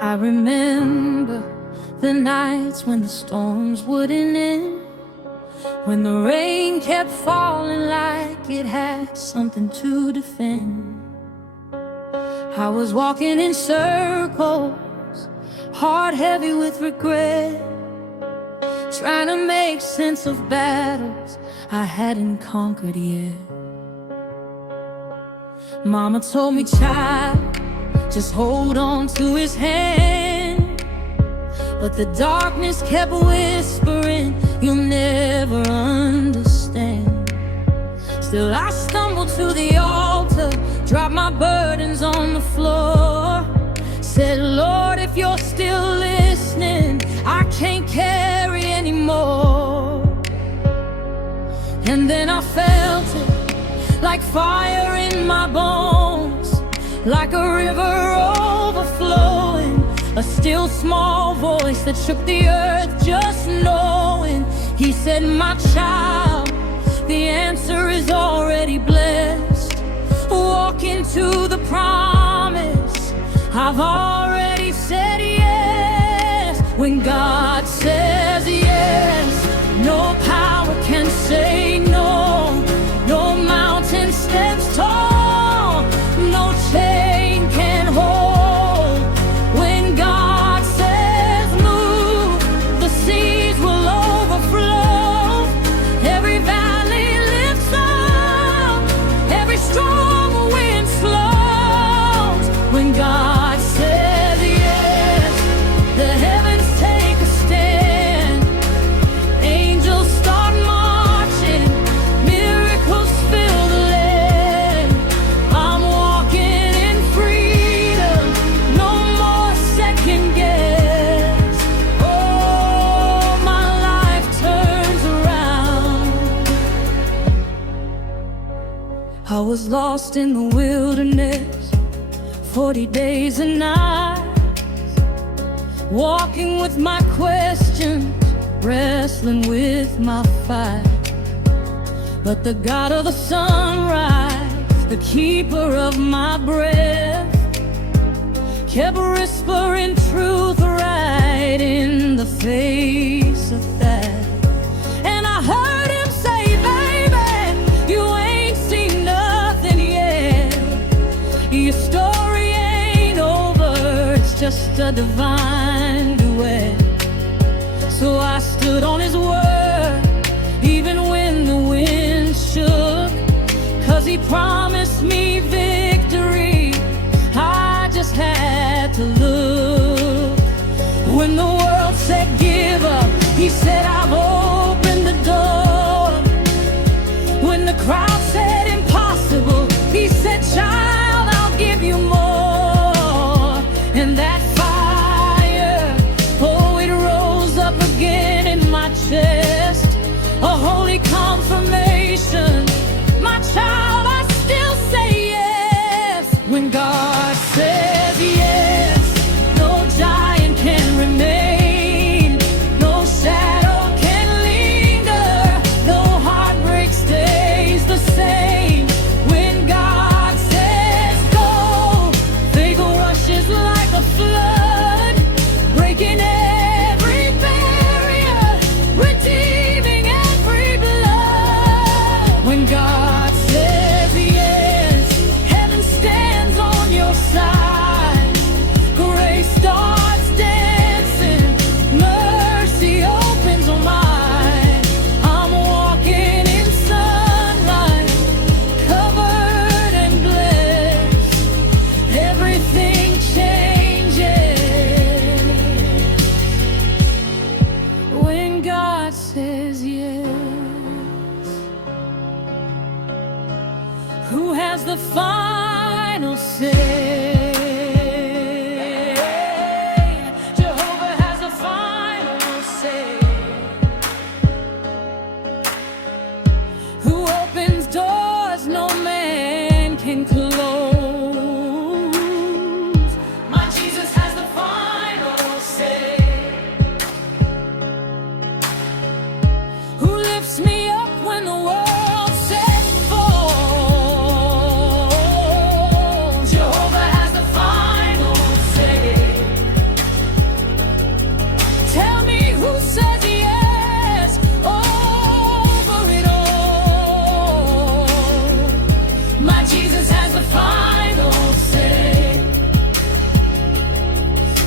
I remember the nights when the storms wouldn't end, when the rain kept falling like it had something to defend. I was walking in circles, heart heavy with regret, trying to make sense of battles I hadn't conquered yet. Mama told me, child, just hold on to his hand. But the darkness kept whispering, you'll never understand. Still I stumbled to the altar, dropped my burdens on the floor, said, Lord, if you're still listening, I can't carry anymore. And then I felt it, like fire in my bones, like a river overflowing, a still small voice that shook the earth just knowing. He said, my child, the answer is already blessed. Walk into the promise, I've already said yes. When God says yes, no power can say no. No mountain stands tall, no chain can hold. When God says move, the seas will overflow. Every valley lifts up, every strong wind slows. When God says yes, the heavens take a stand. Angels start marching, miracles fill the land. I'm walking in freedom, no more second guess. Oh, my life turns around. I was lost in the wilderness, 40 days and nights, walking with my questions, wrestling with my fight. But the God of the sunrise, the keeper of my breath, kept whispering truth right in the face of that. And I heard him say, baby, you ain't seen nothing yet. Your story ain't over, it's just a divine duet. So I stood on his word, even when the wind shook, 'cause he promised me victory, I just had to look. When the world said give up, he said I've opened the door. When the crowd said impossible, he said, child, I'll give you more. And that fire, oh, it rose up again in my chest, a holy confirmation. My child, I still say yes. When God says yes, no giant can remain, no shadow can linger, no heartbreak stays the same. When God says go, faith rushes like a flood.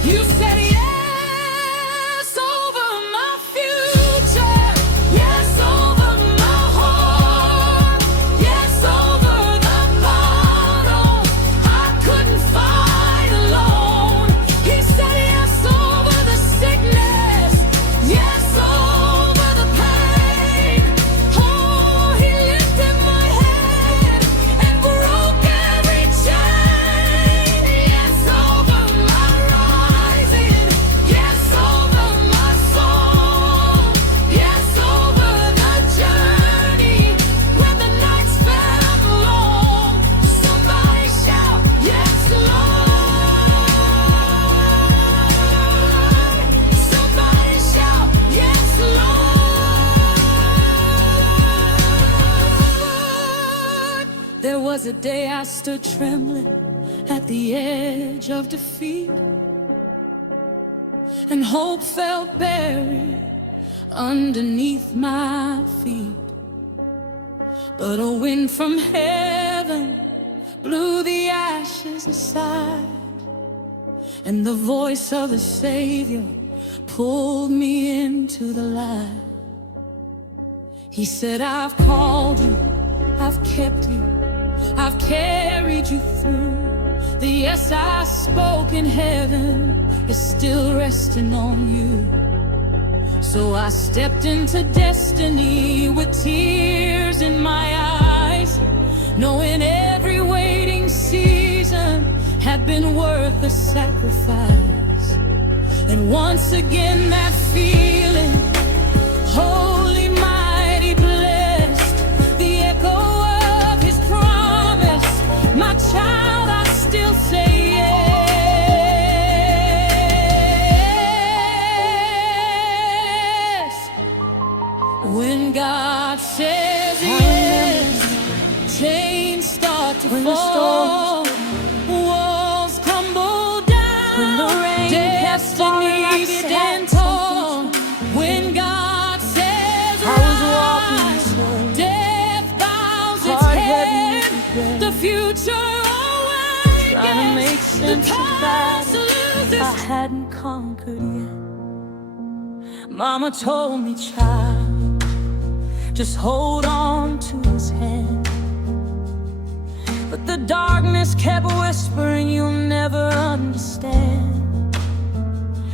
You said yes over my future, yes over my heart, yes over the battles I couldn't fight alone. He said yes over the sickness, yes over the pain. Oh, he lifted my head and broke every chain. Yes over my rising, yes over my soul, yes over the journey when the nights felt long. Somebody shout, yes Lord. Somebody shout, yes Lord. There was a day I stood trembling at the edge of defeat, and hope felt buried underneath my feet. But a wind from heaven blew the ashes aside, and the voice of the Savior pulled me into the light. He said, I've called you, I've kept you, I've carried you through. The yes I spoke in heaven is still resting on you. So I stepped into destiny with tears in my eyes, knowing every waiting season had been worth the sacrifice. And once again that feeling, holy, mighty, blessed, the echo of his promise. My child, I still say yes. When God says yes, chains start to fall, walls crumble down, destiny stands tall. When God says rise, death bows its head, the future awaits, Trying to make the sense of past battles loses. I hadn't conquered yet. Mama told me, child, just hold on to his hand. But the darkness kept whispering, you'll never understand.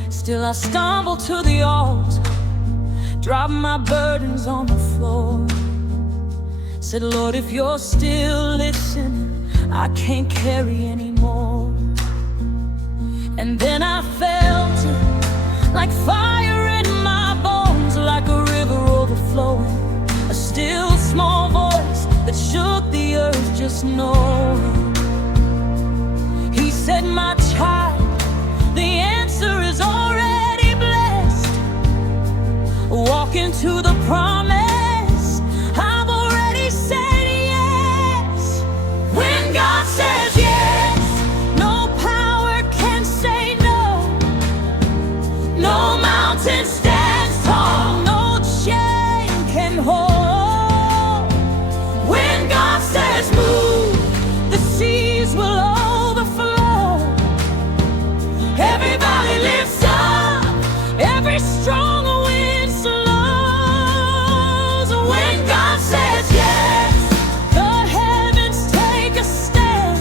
Still I stumbled to the altar, dropped my burdens on the floor. Said, Lord, if you're still listening, I can't carry anymore. And then I felt it, like fire in my bones, like a river overflowing, a still small voice that shook the earth, just knowing. He said, my child, the answer is already blessed. Walk into the promise, I've already said yes. When God says yes, no power can say no. No mountain stands tall, no chain can hold. When God says move, the seas will overflow. Everybody lifts up, every strong wind slows. When God says yes, the heavens take a stand.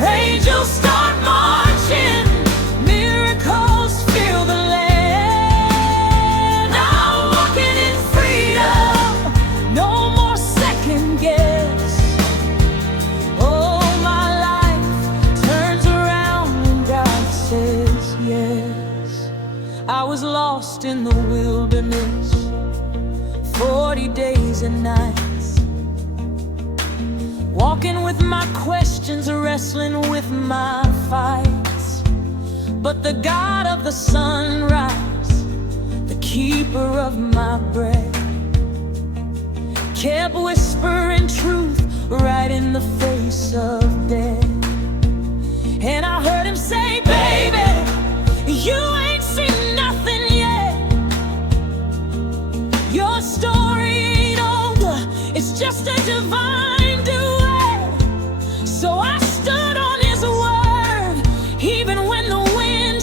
Angels start marching, miracles fill the land. I'm walking in freedom, no more second guess. Oh, my life turns around when God says yes. I was lost in the wilderness, 40 days and nights, walking with my questions, wrestling with my fights. But the God of the sunrise, the keeper of my breath, kept whispering truth right in the face of death. And I heard him say, baby, you ain't seen nothing yet. Your story ain't over, it's just a divine duet. So I stood on his word, even when the wind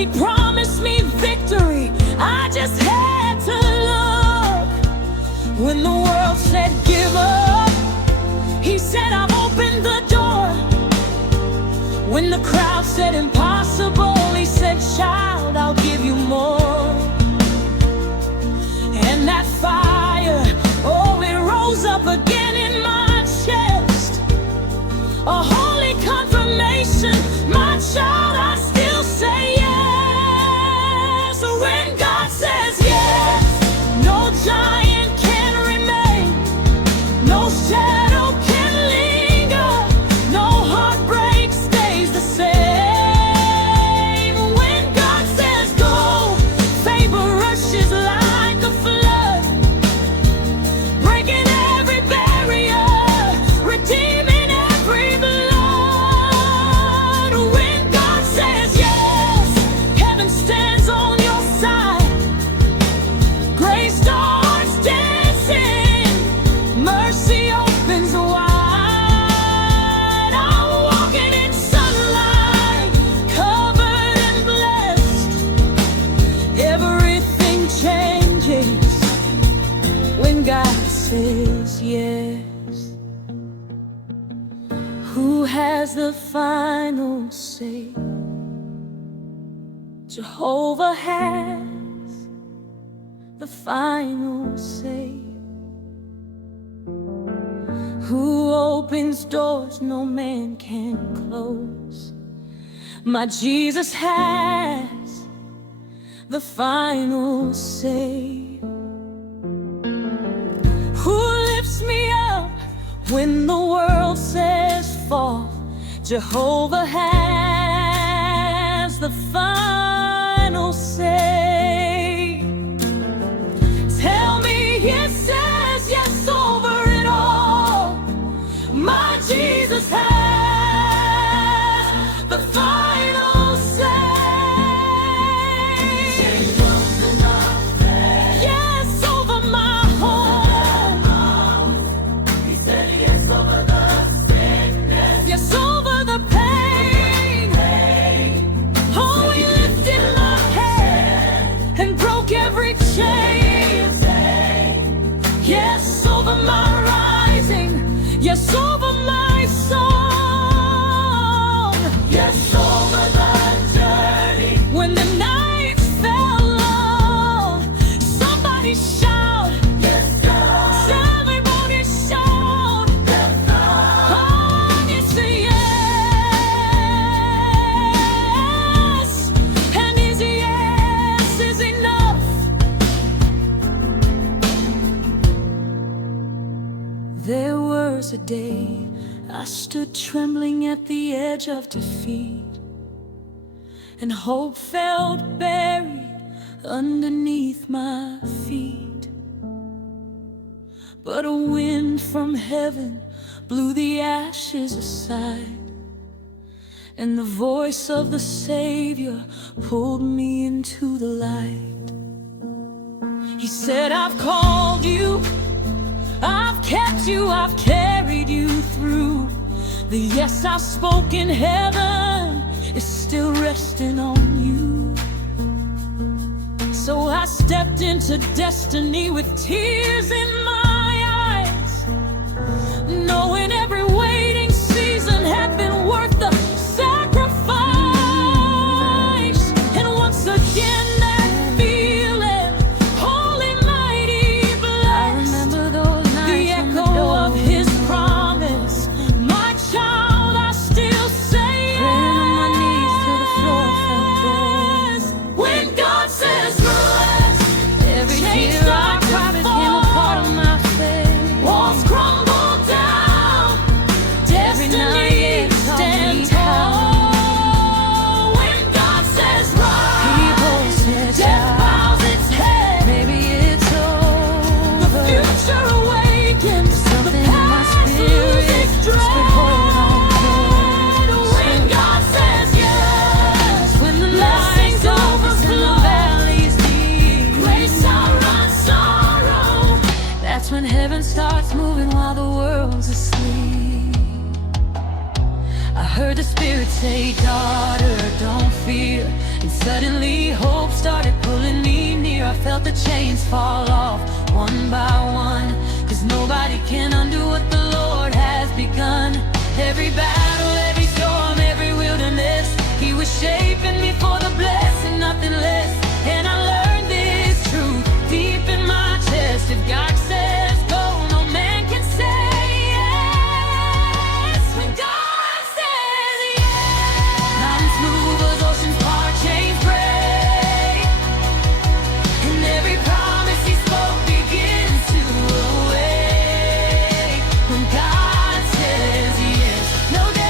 He promised me victory, I just had to look. When the world said give up, He said I've opened the door. When the crowd said impossible, He said, child, I'll give you more. And that fire, oh, it rose up again in my chest, a holy confirmation, my child, I still say yes. So when God says yes, no giant can remain, no shadow can linger, no heartbreak stays the same. When God says go, favor rushes like a flood, breaking every barrier, redeeming every blood. When God says yes, heaven stands on your side, grace starts dancing, mercy opens wide. I'm walking in sunlight, covered and blessed. Everything changes when God says yes. Who has the final say? Jehovah has the final say. Who opens doors no man can close? My Jesus has the final say. Who lifts me up when the world says fall? Jehovah has the final say. Tell me He says yes over it all. My Jesus has the final say. Yes over my home. He said yes over the sickness. Yes over the pain. Oh, He lifted my head and broke every chain. Yes over my rising. Yes over my song. Yes over the journey. When the nights fell long, somebody shout, yes God. Everybody shout, yes God. Oh, it's a yes, and His yes is enough. There was a day I stood trembling at the edge of defeat, and hope felt buried underneath my feet. But a wind from heaven blew the ashes aside, and the voice of the Savior pulled me into the light. He said, I've called you, I've kept you, I've carried you through. The yes I spoke in heaven is still resting on you. So I stepped into destiny with tears in my eyes, knowing every waiting season had been worth the sacrifice. And once again that feeling, holy, mighty, blessed, I remember those nights, the echo of His promise. My child, I still say yes. Praying on my knees till the floor felt dead. When God says yes, every tear I cried became a part of my faith. Walls crumble down, Spirit say, daughter, don't fear. And suddenly hope started pulling me near. I felt the chains fall off one by one, 'cause nobody can undo what the Lord has begun. Every battle, every storm, every wilderness, He was shaping me for the blessing, nothing less. And I learned this truth deep in my chest: if God says go, no man can say yes. When God says yes, mountains move, as oceans part, chains break, and every promise He spoke begins to awake. When God says yes, no doubt.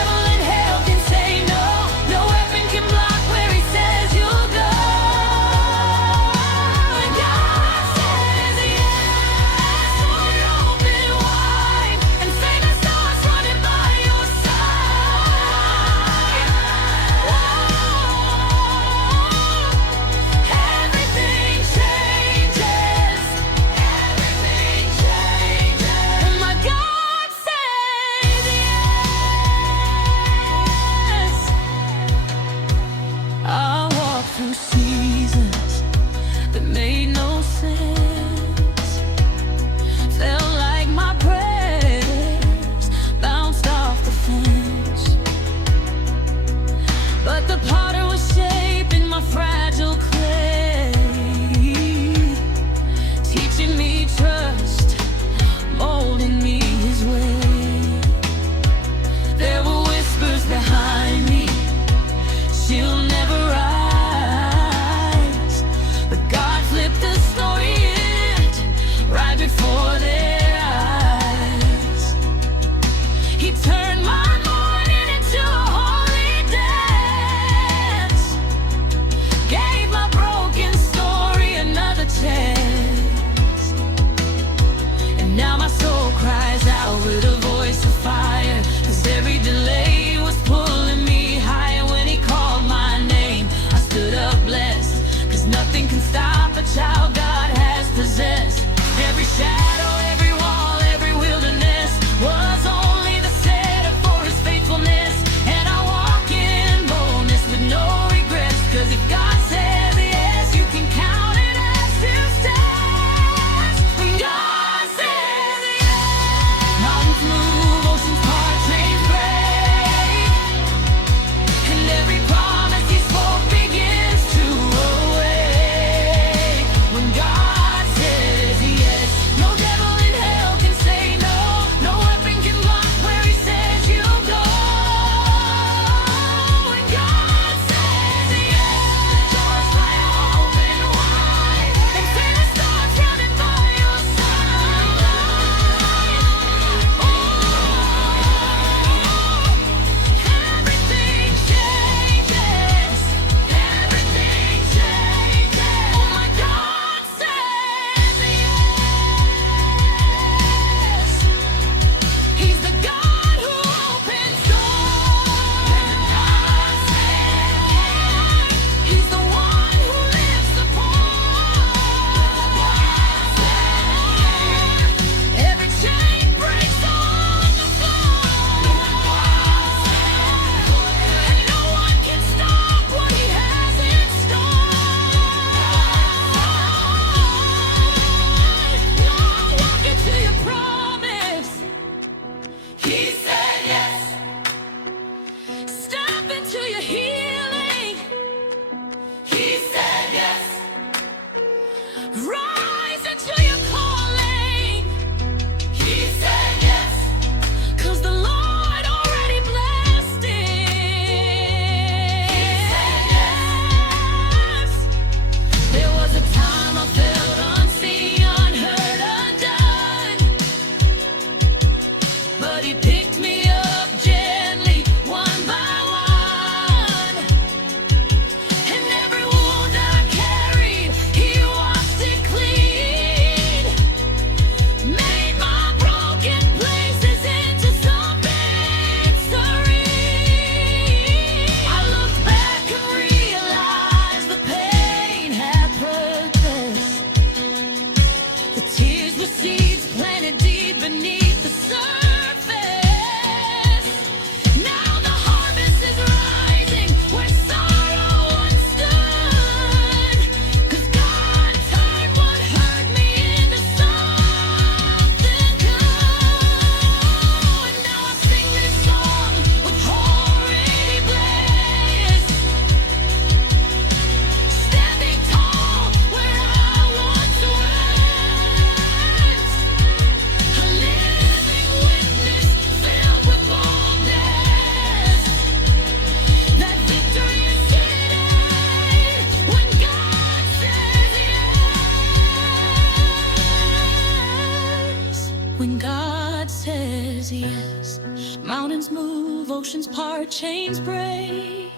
oceans part, chains break,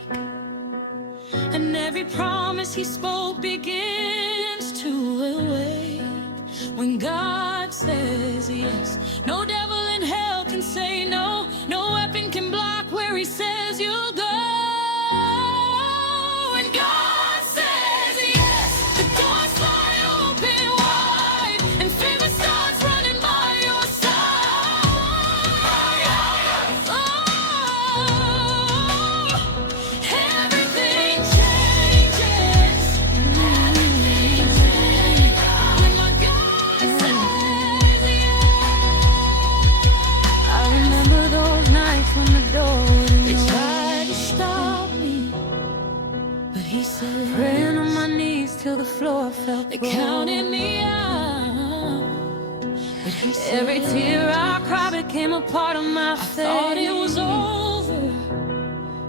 and every promise he spoke begins to awake. When God says yes, no devil in hell can say no. No weapon can block where he says you'll go. When God says yes, the doors fly open wide, and favor starts running by your side. Everything changes. Everything changes. When my God says yes. I remember those nights when the door wouldn't They tried to stop me, but he said, praying on my knees till the floor felt They counted me out, but he said, every tear I cried became a part of my faith. I thought it was over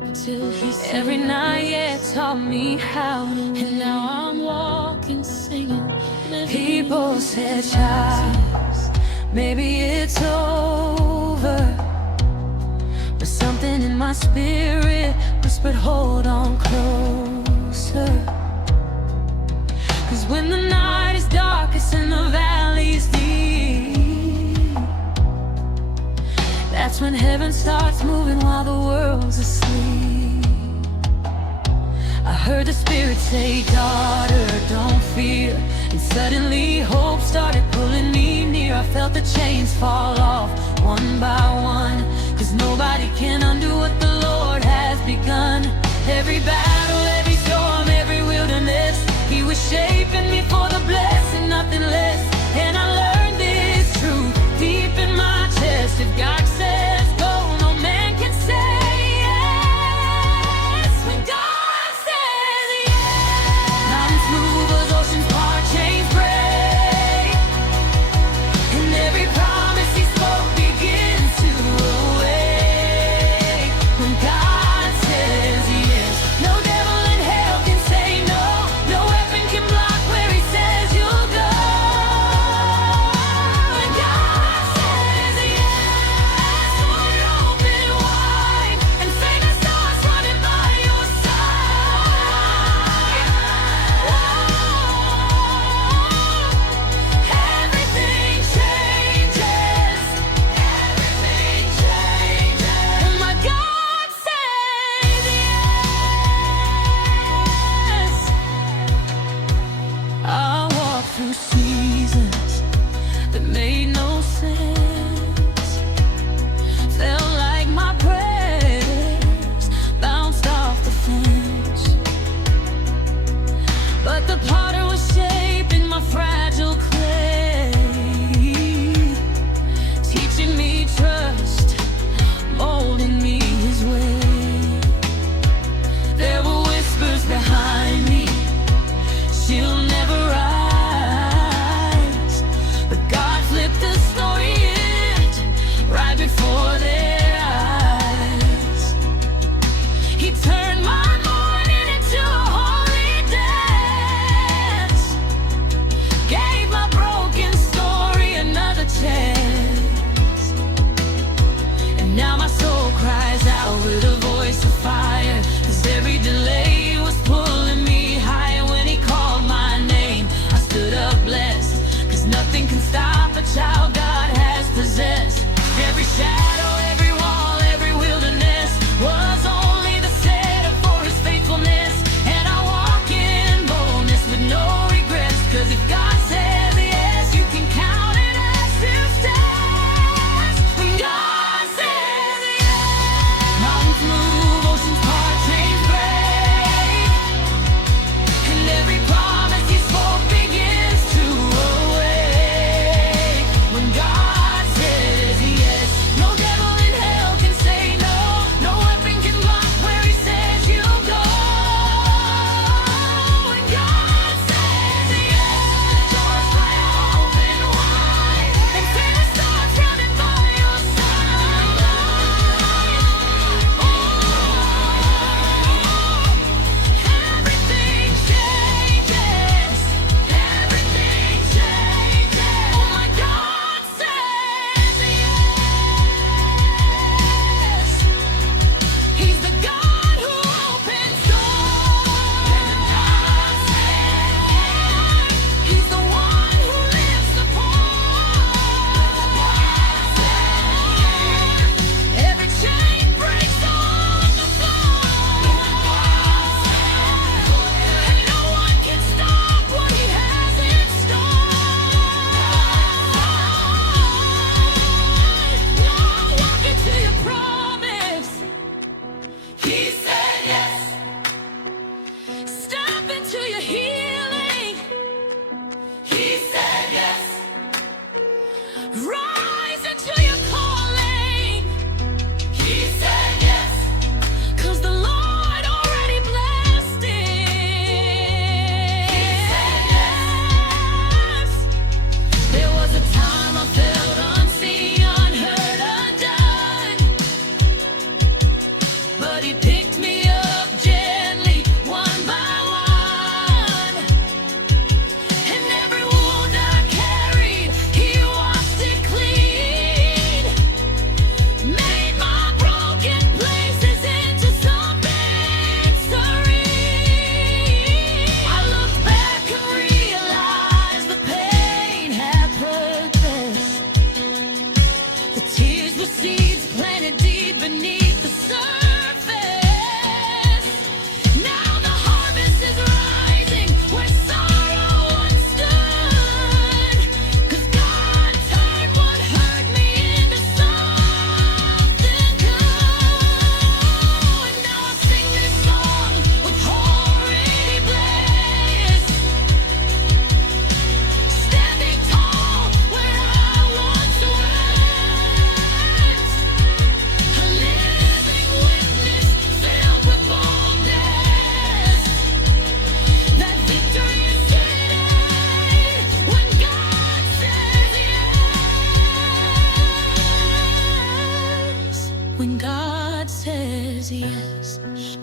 until he said, every night, yeah, taught me how to win. And now I'm walking, singing. People said, child, maybe it's over, but something in my spirit whispered, hold on closer. Cause when the night is darkest and the valley is deep, that's when heaven starts moving while the world's asleep. I heard the Spirit say, daughter, don't fear. And suddenly hope started pulling me near. I felt the chains fall off one by one, cause nobody can undo what the Lord has begun. Every battle, every storm, every wilderness, he was shaping me for the blessing, nothing less. And I learned this truth deep in my chest. If God says go, no man can say yes. When God says yes, mountains move, as oceans part, chains break, and every promise he spoke begins to awake. When God says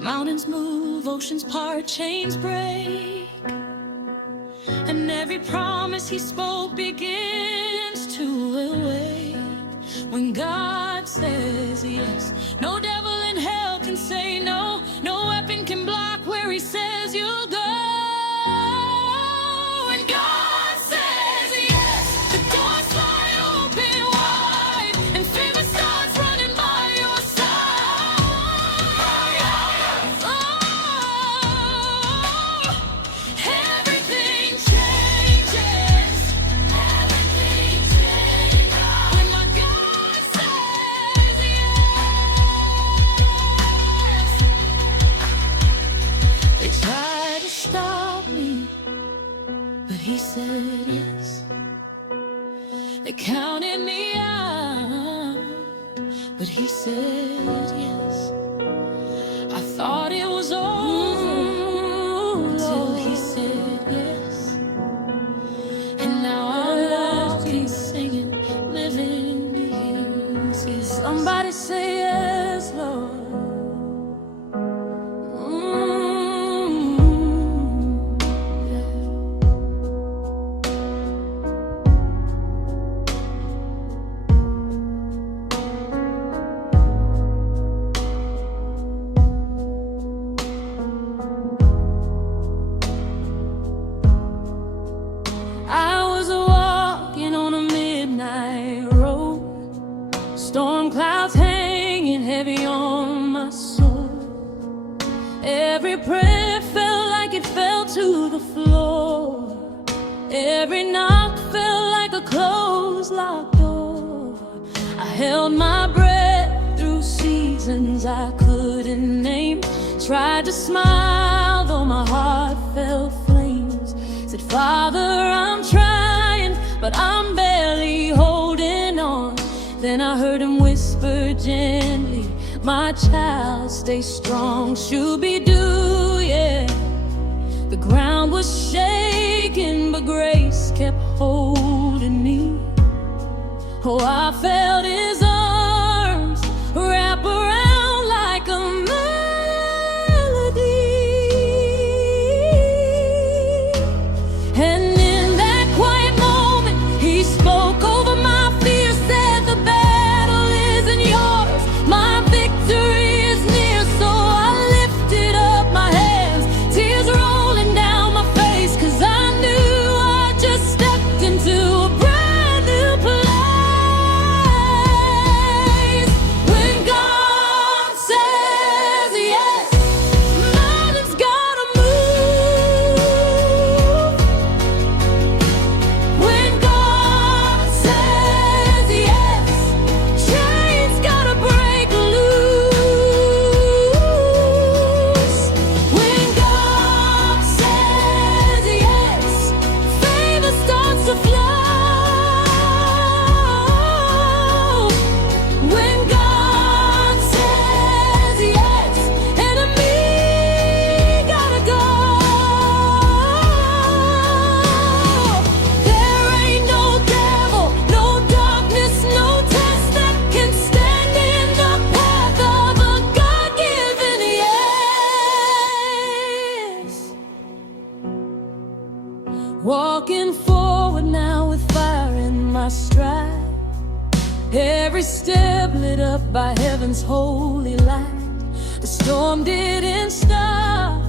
Mountains move, oceans part, chains break, and every promise he spoke begins to awake. When God says yes, no devil in hell can say no. No weapon can block where he says you'll go. When God says yes, the doors fly open wide, and favor starts running by your side. Oh, everything changes. Everything changes when my God says yes. They tried to stop me, but he said yes. They counted me out, but he said yes. I thought it was over until he said yes. And now I'm walking, singing, living his yes. Somebody say yes, Lord. I was walking on a midnight road, storm clouds hanging heavy on my soul. Every prayer felt like it fell to the floor. Every knock felt like a closed locked door. I held my breath through seasons I couldn't name. Tried to smile though my heart felt flames. Said, Father, I'm trying, but I'm barely holding on. Then I heard him whisper gently, my child, stay strong. Shooby-doo, yeah. The ground was shaking, but grace kept holding me. Oh, I felt his arms wrap around like a melody. And in that quiet moment, he spoke over my fear, said the battle isn't yours, my victory is near. So I lifted up my hands, tears rolling down my face, 'cause I knew I just stepped into a brand new place. When God says yes, mountains gotta move. When God says yes, chains gotta break loose. When God says yes, favor starts to flow. When God says yes, enemy gotta go. There ain't no devil, no darkness, no test that can stand in the path of a God-given yes. Walking forward now with fire in my stride, every step lit up by heaven's holy light. The storm didn't stop,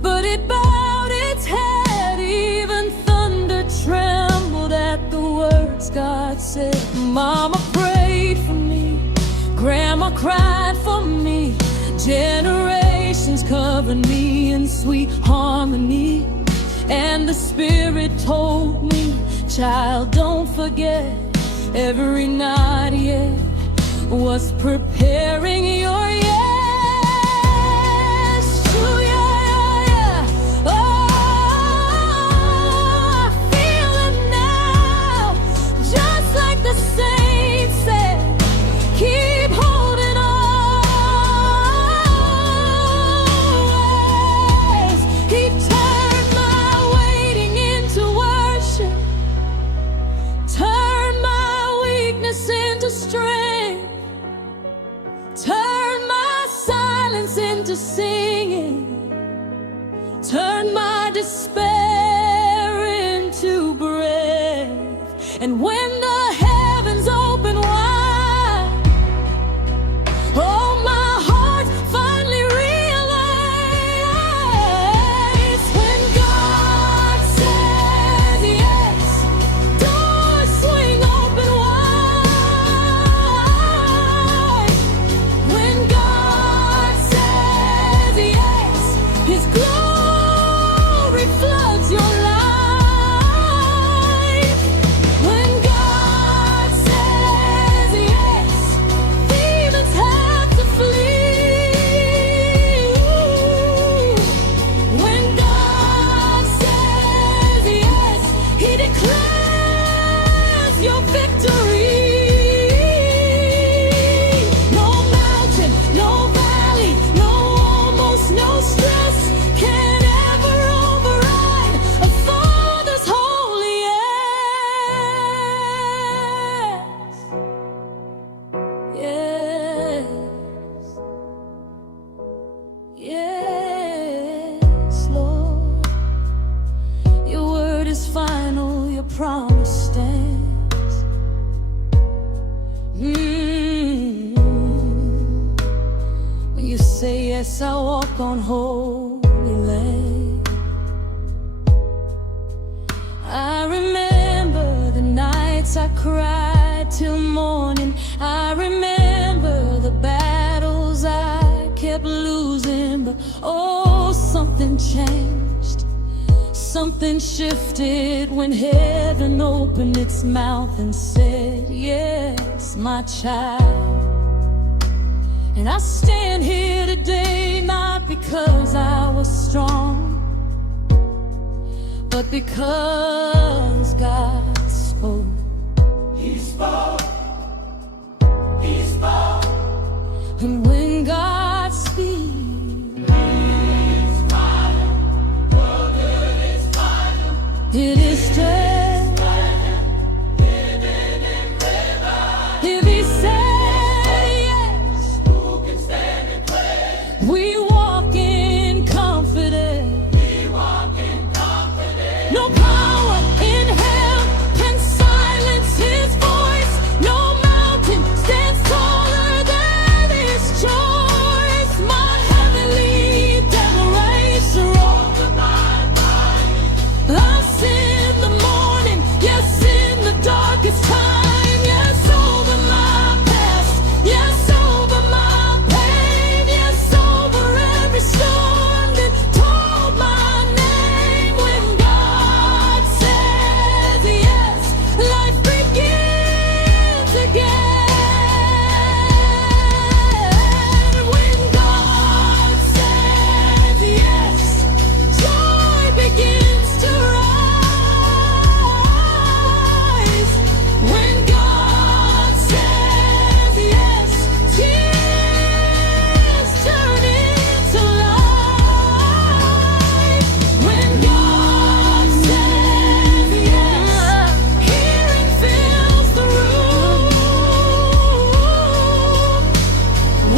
but it bowed its head. Even thunder trembled at the words God said. Mama prayed for me, Grandma cried for me, generations covered me in sweet harmony. And the Spirit told me, child, don't forget, every night yet was preparing your yes. Ooh, yeah, yeah, yeah. Oh, I feel it now, just like the saints said. Keep holding on. He turned my waiting into worship, turned my weakness into strength, turn my singing turned my despair into breath. And when the heavens open wide, oh, my heart finally realized when God says yes, doors swing open wide. When God says yes, His glory floods your life. When God says yes, demons have to flee. When God says yes, He declares your victory. No mountain, no valley, no almost, no stress can ever override a Father's holy yes. Yes, yes, Lord. Your word is final, your promise stands. When you say yes, I walk on holy land. I remember the nights I cried till morning. I remember the battles I kept losing. But oh, something changed. Something shifted when heaven opened its mouth and said, yes, my child. And I stand here today not because I was strong, but because God spoke. He spoke. He spoke. And when God speaks, It's final. For good is final. it is strength. If He said yes, Who can stand and pray? we walk in confidence. We walk in confidence. No power in hell can silence His voice. No mountain stands taller than His choice. My heavenly declaration over my mind. I'll sing the morning, yes, in the darkest time. Yes, over my past. Yes, over my pain. Yes, over every storm that told my name. When God says yes, life begins again. When God says yes, joy begins to rise. When God says yes, tears turn into life. When God says yes, healing fills the room.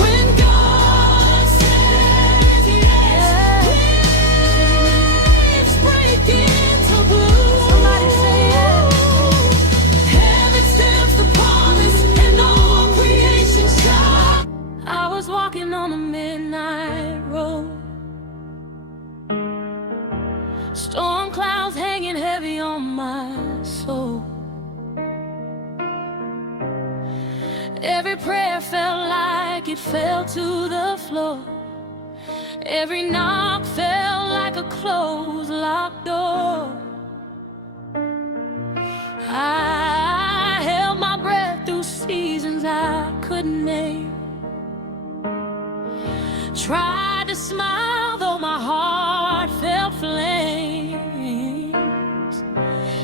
When God says yes, waves break into blue. Somebody say yes. Heaven stamps the promise and all creation shines. I was walking on a midnight road, storm clouds hanging heavy on my soul. Every prayer felt like it fell to the floor. Every knock felt like a closed, locked door. I held my breath through seasons I couldn't name. Tried to smile though my heart felt flames.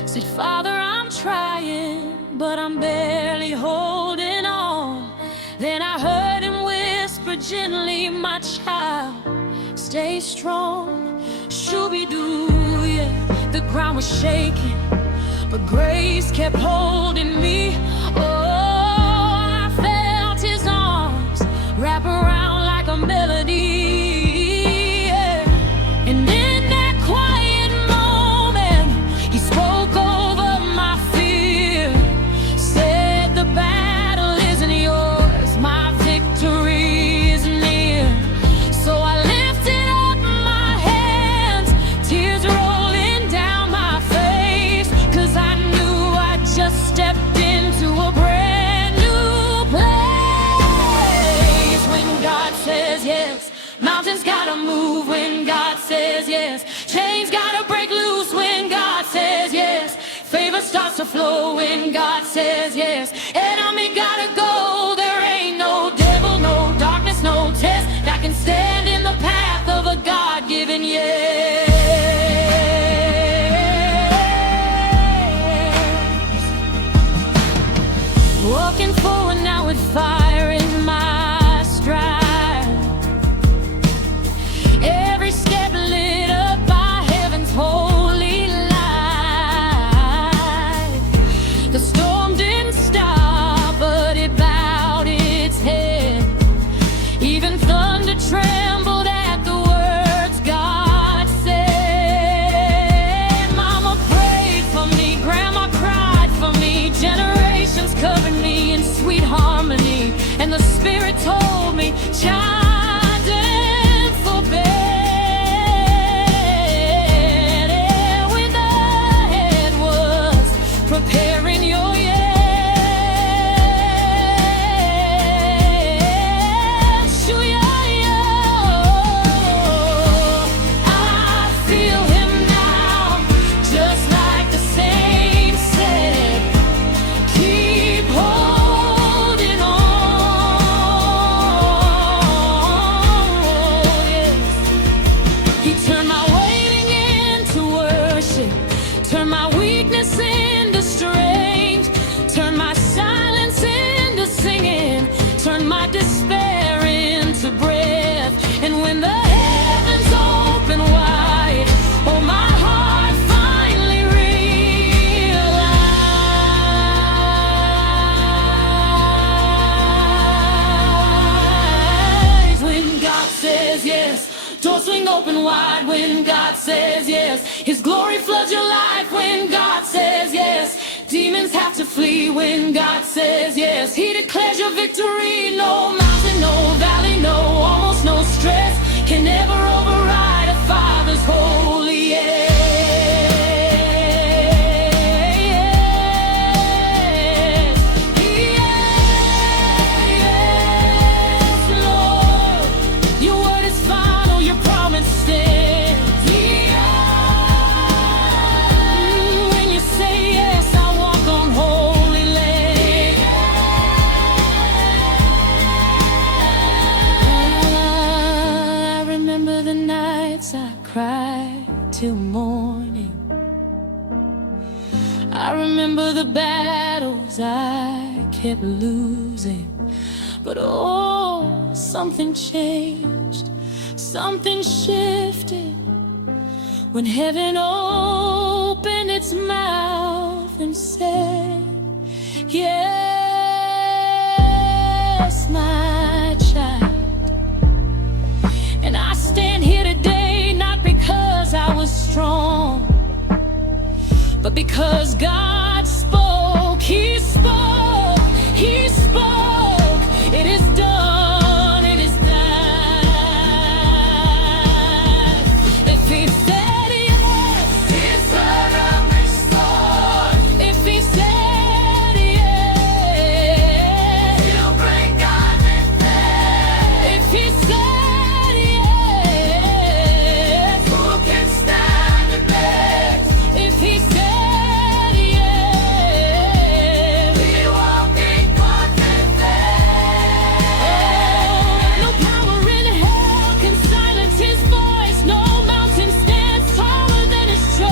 Said, Father, I'm trying, but I'm barely holding on. Then I heard Him whisper gently, my child, stay strong. Shooby-doo, yeah. The ground was shaking, but grace kept holding me. Oh, I felt His arms wrap around like a melody. says yes. Chains gotta break loose when God says yes. Favor starts to flow when God says yes. Enemy gotta go. There ain't no devil, no darkness, no test that can stand in the path of a God-given yes. Walking forward now with fire in my stride. Every step lit up by heaven's holy light. The storm didn't stop, but it bowed its head. Even thunder trembled at the words God said. Mama prayed for me, Grandma cried for me, generations covered me in sweet harmony. And the Spirit told me, child, and forbid. And when the head was preparing your yes, I feel him now, just like the saints said. Keep holding on, yes. He turned my waiting into worship, turned my weakness into strength, turned my silence into singing, turned my despair into breath. And when the heavens open wide, oh, my heart finally realized. When God says yes, doors swing open wide. When God says yes, His glory floods your life. When God says yes, demons have to flee. When God says yes, He declares your victory. No mountain, no valley, no almost, no stress can never override a Father's holy yes. Yes, Lord, your word is final, your promise stands. When you say yes, I walk on holy land. I remember the nights I cried till morning. I remember the battles I kept losing. But oh, something changed, something shifted when heaven opened its mouth and said, yes, my child. And I stand here today not because I was strong, but because God spoke. He spoke, He spoke. It is done, it is done. If He said yes, His word will restore. If He said yes, He'll bring God with faith. If He said yes, who can stand against? If He said yes, we walk in confidence. No power in hell can silence His voice. No mountain stands taller than His choice.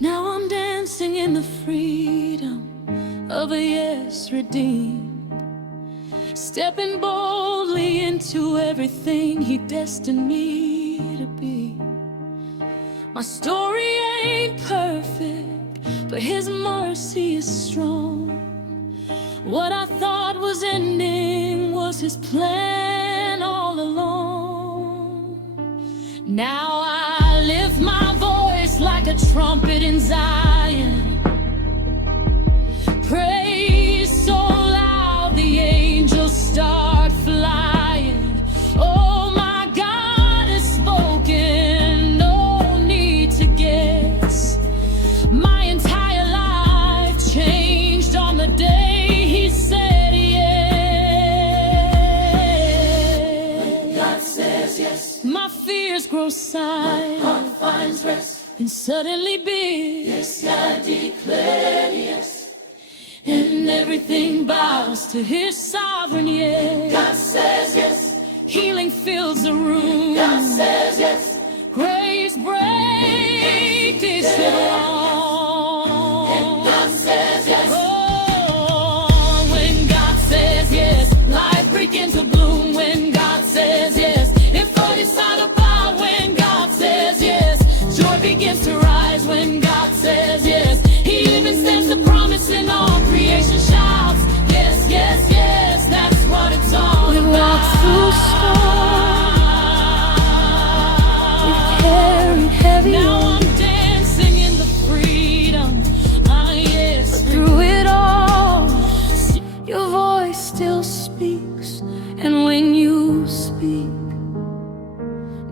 Now I'm dancing in the freedom of a yes redeemed, stepping boldly into everything He destined me to be. My story ain't perfect, but His mercy is strong. What I thought was ending was His plan all along. Now I lift my voice like a trumpet in Zion, praise so loud the angels start flying. Oh, my God has spoken, no need to guess. My entire life changed on the day He said yes. inside. Heart finds rest. And suddenly be. Yes, I declare yes. And everything bows to his sovereign yes. God says yes. Healing fills the room. God says yes. Praise break this wrong. God says yes. Oh, when God says yes, life begins to bloom. When God says yes, if all is not about. When God says yes, joy begins to rise. When God says yes, he even stands the promise in all creation shouts. Yes, yes, yes, that's what it's all about. We walk through storms. Now I'm dancing in the freedom, yes. But through it all, your voice still speaks. And when you speak,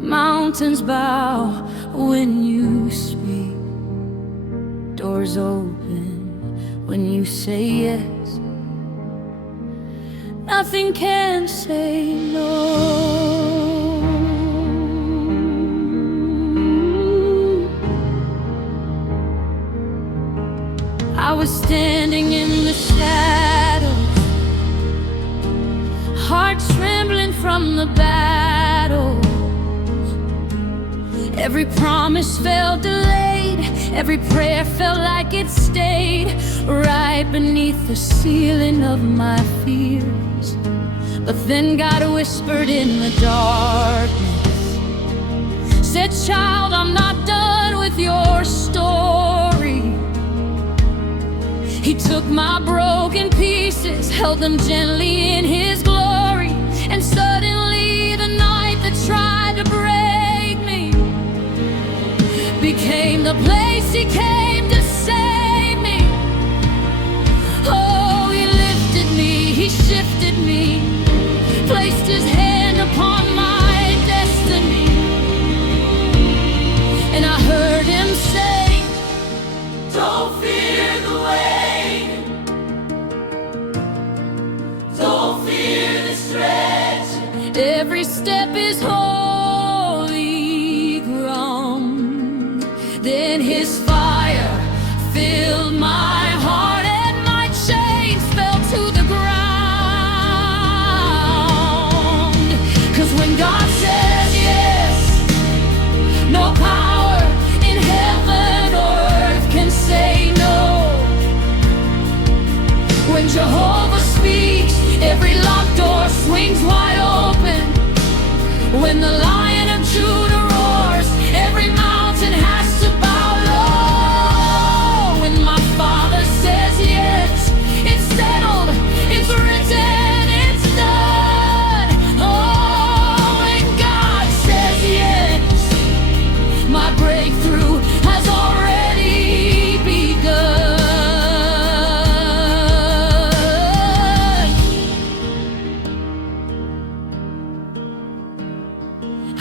mountains bow. When you speak, doors open. When you say yes, nothing can say no. I was standing in the shadows, heart trembling from the battle. Every promise felt delayed, every prayer felt like it stayed right beneath the ceiling of my fears. But then God whispered in the darkness, said, child, I'm not done with your story. He took my broken pieces, held them gently in his glory. And suddenly the night that tried to break me became the place he came to save me. Oh, he lifted me, he shifted me, placed his hand upon my destiny. And I heard him say, don't fear the way. Don't fear the stretch. Every step is holy ground. Then his fire filled my heart and my chains fell to the ground. 'Cause when God says yes, no power in heaven or earth can say no. When Jehovah speaks, every locked door swings wide open. When the Lion of Judah roars, every mountain has to bow low. When my Father says yes, it's settled, it's written, it's done. Oh, when God says yes, my breakthrough has already begun.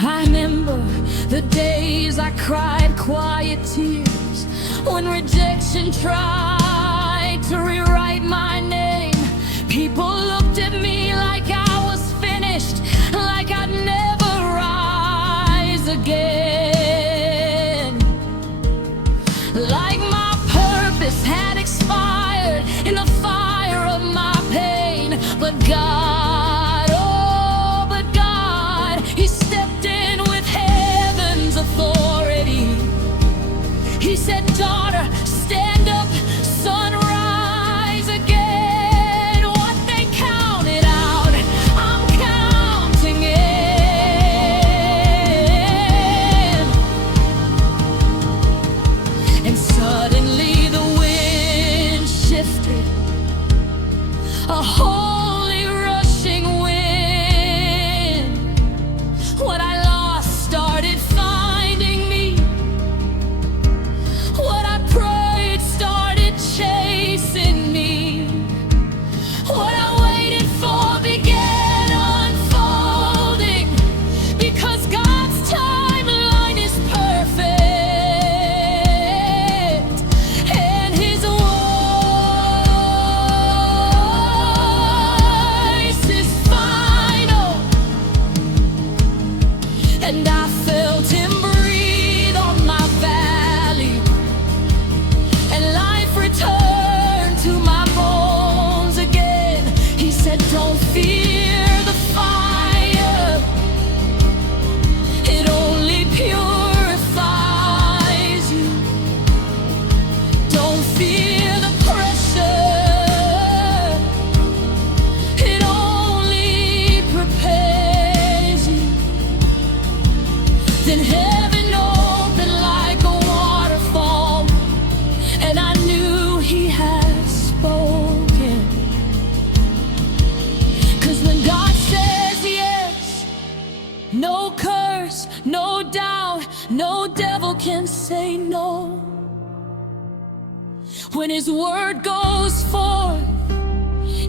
I remember the days I cried quiet tears when rejection tried to rewrite my name. People looked at me like I was finished, like I'd never rise again, like my purpose had expired in the fire of my pain. But God, oh, but God, he stepped in with heaven's authority. He said, daughter, stand up, son, rise again. What they counted out, I'm counting in. And suddenly the wind shifted, a holy rush when God says yes, no curse, no doubt, no devil can say no. When His word goes forth,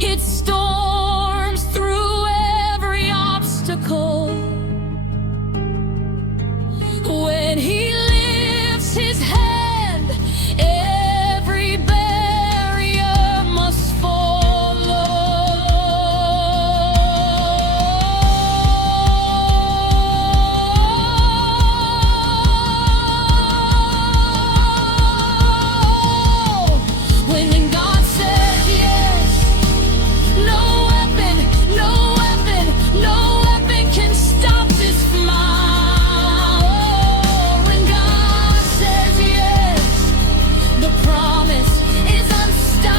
it storms through every obstacle. When He lifts His hand, every barrier must follow. When God says yes, no weapon, no weapon, no weapon can stop this smile. When God says yes, the promise is unstoppable.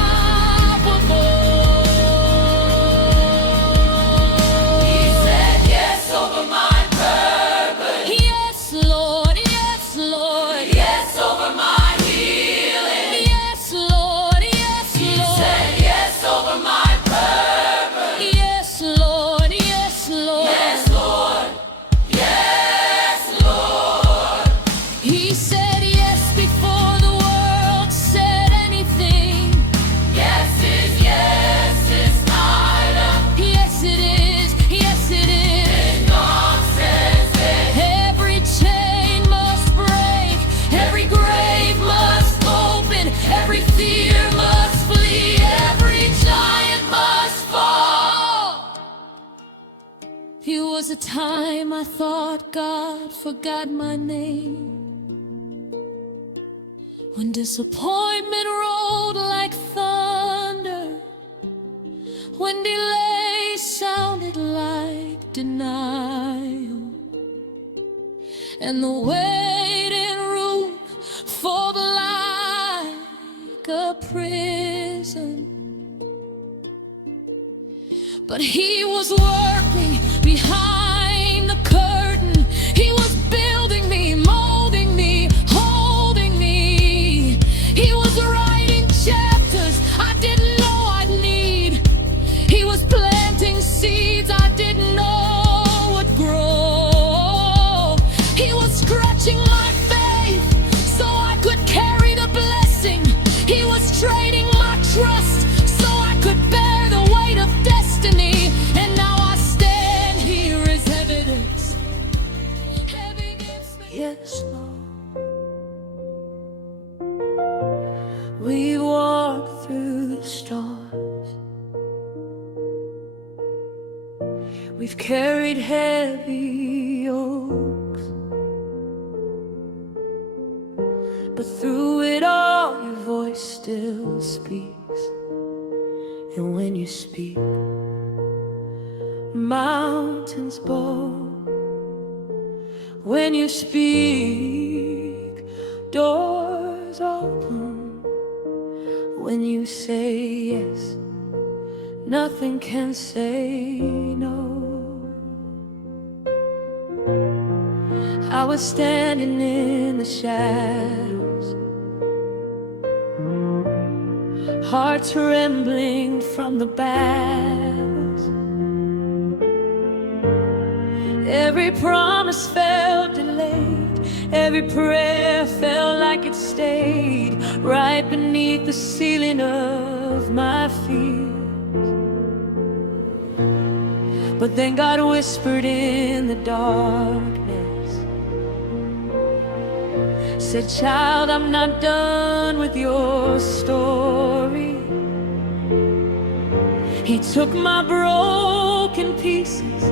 He said yes over my purpose. Yes, Lord, yes, Lord. Yes over my healing. Yes, Lord, yes, Lord. He said yes over my purpose. Yes, Lord, yes, Lord. Yes, Lord. Yes, Lord. He said yes before the world said anything. Yes is not a. Yes it is, yes it is. And God says it. Every chain must break, every grave must open, every fear must flee, every giant must fall. There was a time I thought God forgot my name, when disappointment rolled like thunder, when delay sounded like denial, and the waiting room felt like a prison. But He was working behind the curtain. He was building me, molding me, holding me. He was writing chapters I didn't know I'd need. He was planting seeds I didn't know would grow. He was scratching my faith so I could carry the blessing. He was training my trust so I could bear the weight of destiny. And now I stand here as evidence. Evidence that yes, Lord. We walk through the storms. We've carried heavy yokes, but through it all your voice still speaks. And when you speak, mountains bow. When you speak, doors open. When you say yes, nothing can say no. I was standing in the shadows, heart trembling from the battles. Every promise felt delayed, every prayer felt like it stayed right beneath the ceiling of my fears. But then God whispered in the darkness, said, child, I'm not done with your story. He took my broken pieces,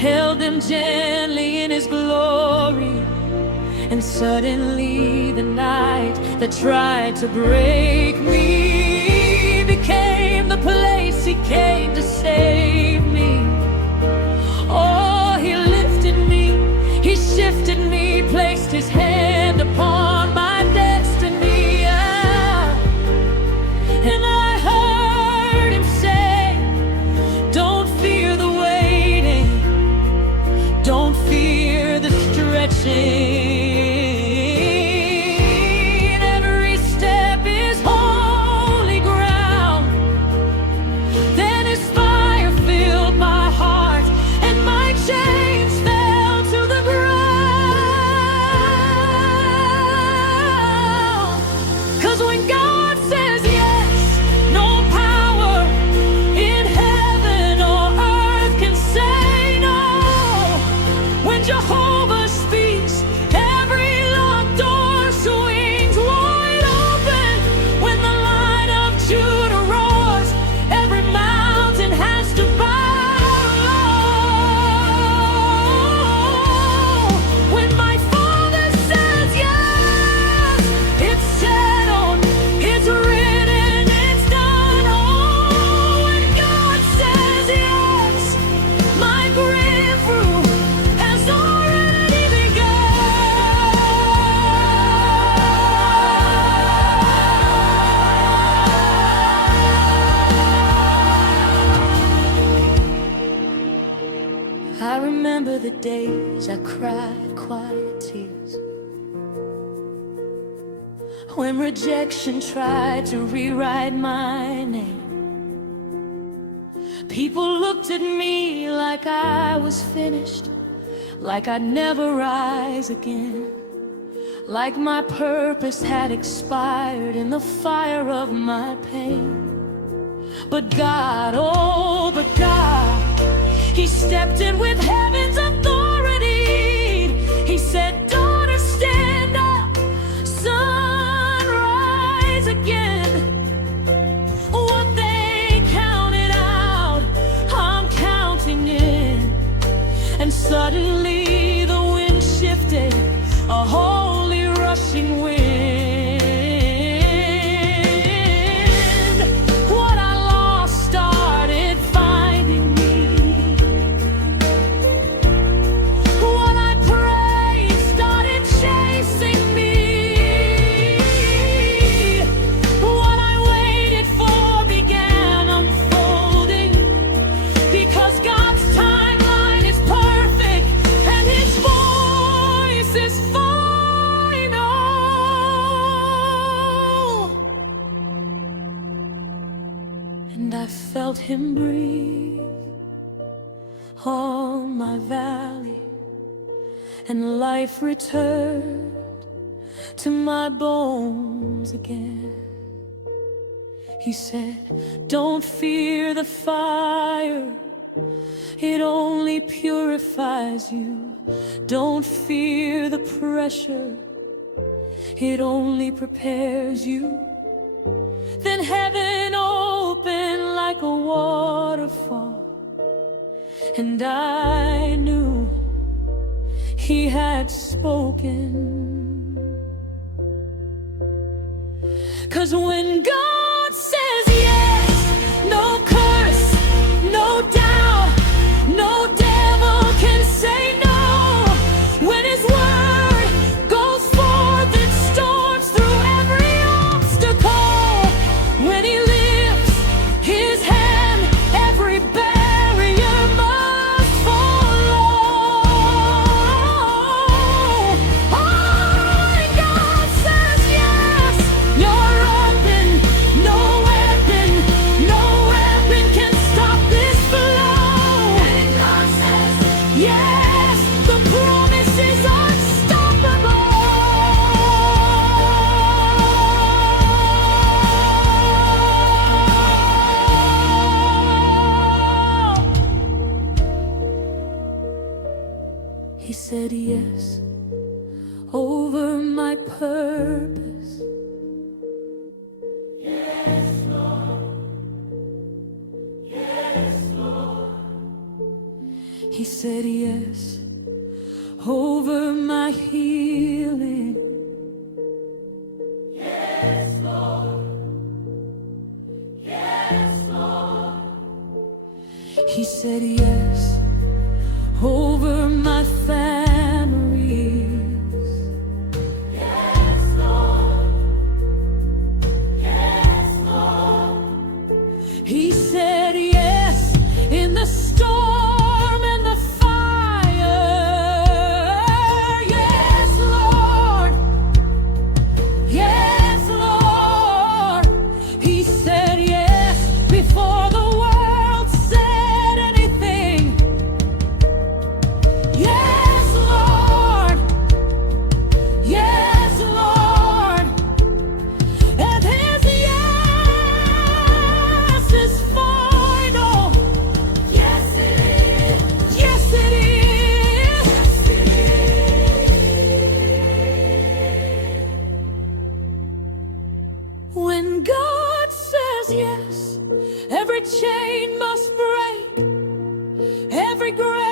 held them gently in His glory, and suddenly the night that tried to break me became the place He came to save me. Oh, He lifted me, He shifted me, placed His hand upon my destiny. And I heard Him say, don't fear the waiting, don't fear the stretching. Every step is holy ground. Then His I remember the days I cried quiet tears, when rejection tried to rewrite my name. People looked at me like I was finished, like I'd never rise again, like my purpose had expired in the fire of my pain. But God, oh, but God, He stepped in with heaven's authority. He said, daughter, stand up, son, rise again. What they counted out, I'm counting in. And suddenly the wind shifted, a holy rushing wind. What I lost started finding me. What I prayed started chasing me. What I waited for began unfolding, because God's timeline is perfect and His voice is final. And I felt Him breathe on my valley, and life returned to my bones again. He said, don't fear the fire, it only purifies you. Don't fear the pressure, it only prepares you. Then heaven opened like a waterfall, and I knew He had spoken. 'Cause when God says yes, no curse, no doubt, no devil can say no. When His word goes forth, it storms through every obstacle. When He lifts His hand, every barrier must fall. Oh, when God says yes, you're open. No weapon can stop this flow. When God says yes, the promise is unstoppable. He said yes over my purpose. He said yes over my healing. Yes, Lord. Yes, Lord. He said yes over my families. Yes, Lord. Yes, Lord. He said yes in the storm and the fire. Yes, Lord. Yes, Lord. He said yes before the world said anything. Yes, Lord. Yes, Lord. And His yes is final. Yes, it is. Yes, it is. Yes, it is. When God says yes, every chain must break, every grave